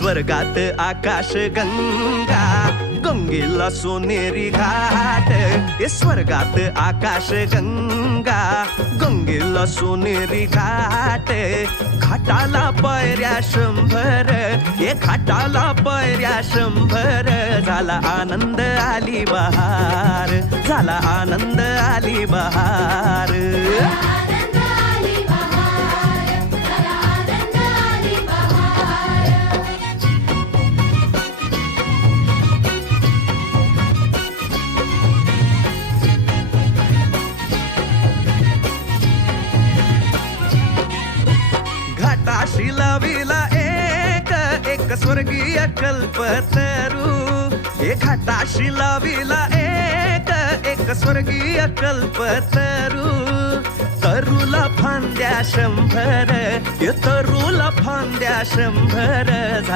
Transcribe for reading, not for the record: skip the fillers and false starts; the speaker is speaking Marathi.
स्वर्गात आकाश गंगा, गंगेला सोनेरी घाट. स्वर्गात आकाश गंगा, गंगेला सोनेरी घाट. घाटाला पायऱ्या 100, घाटाला पायऱ्या 100. झाला आनंद आली बहार, झाला आनंद आली बहार. घाटाशी लाविला एक स्वर्गीय कल्पतरू. घाटाशी लाविला एक स्वर्गीय कल्पतरू. तरूला फांद्या 100, तरूला फांद्या 100.